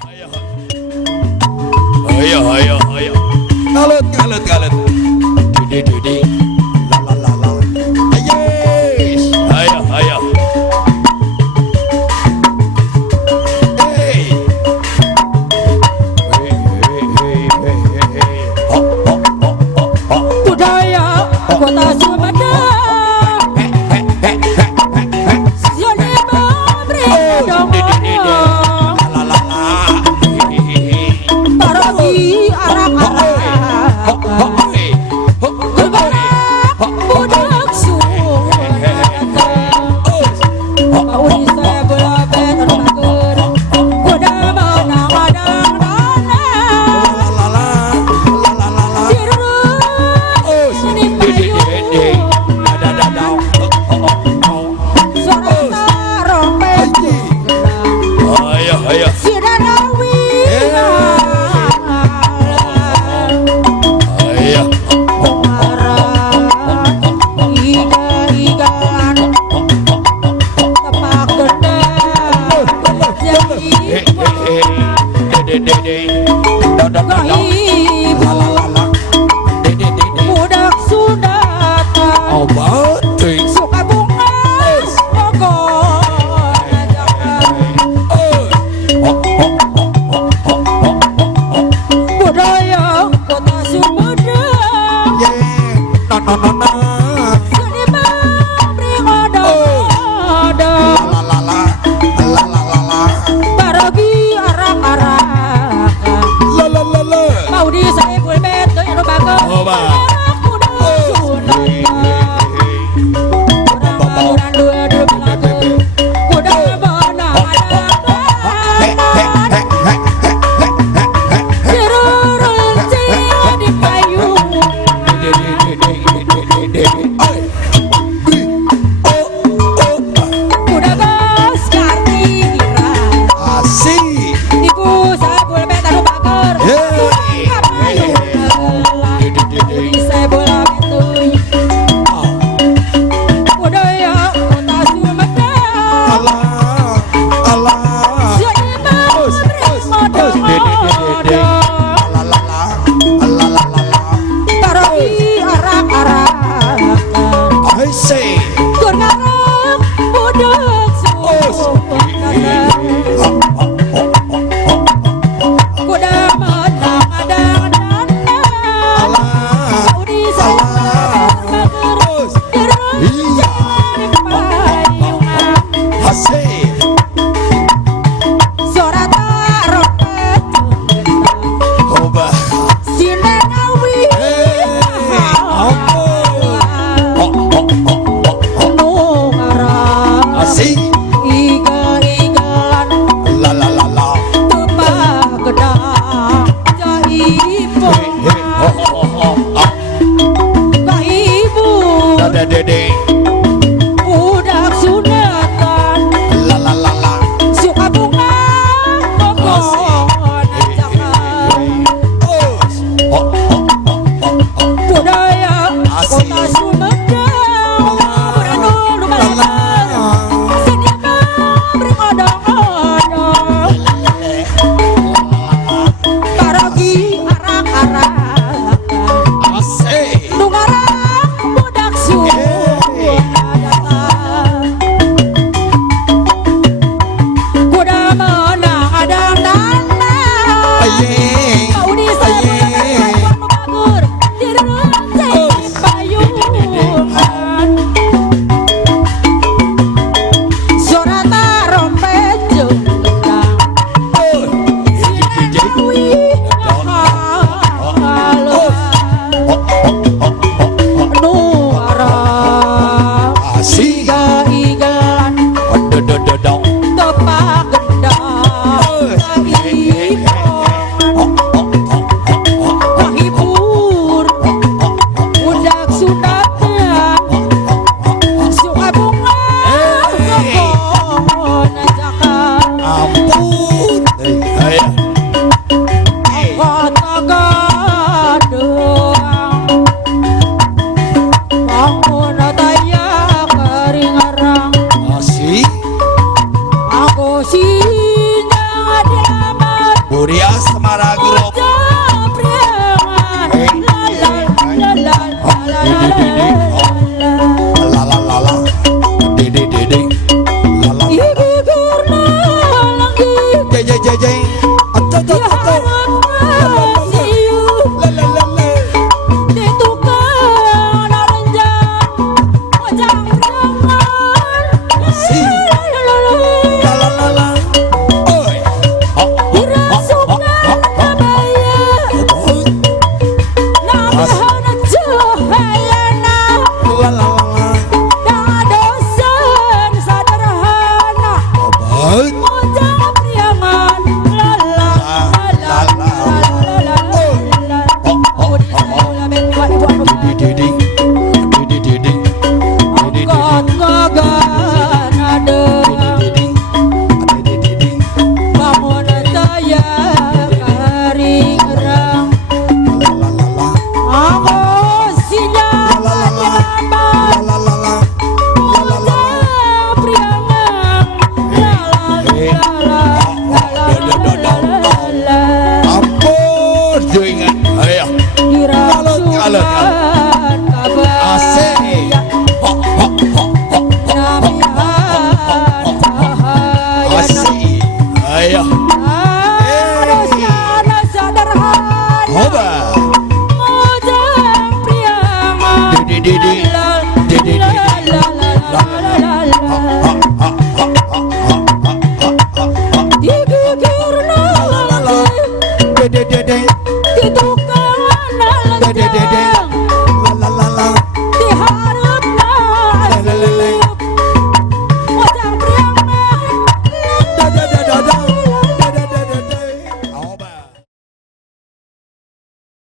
Ayo. Kalut. Dudi. La. Yes. Ayo. Hey. Ho. Budaya kota Sumedang sione pabrik dong parogi arak-arak gerak budak Sumedang paudi saya bola bener bager kuda menang adang Ayo. Ayo. Budak sudah Oh, batik. suka bunga pokok budaya kota Sumedang seni pabrik odong-odong parogi arak-arak mau di saya pulpen tuh yang bagus Oh, ba. budak Sunda dua belagu kuda menang dirurunci di payung kuda gas kartira Asik. iku sabul betar bakar di sabul betul budaya kota Sumedang Allah. seni pabrik odong-odong parogi arak-arak I say. tur ngarep budak Sumedang kuda menang adang-adang udi saya bakar Iya. di payungan Asik. suara taroket Oba. sinenawi Ampun. nu ngarang Asik.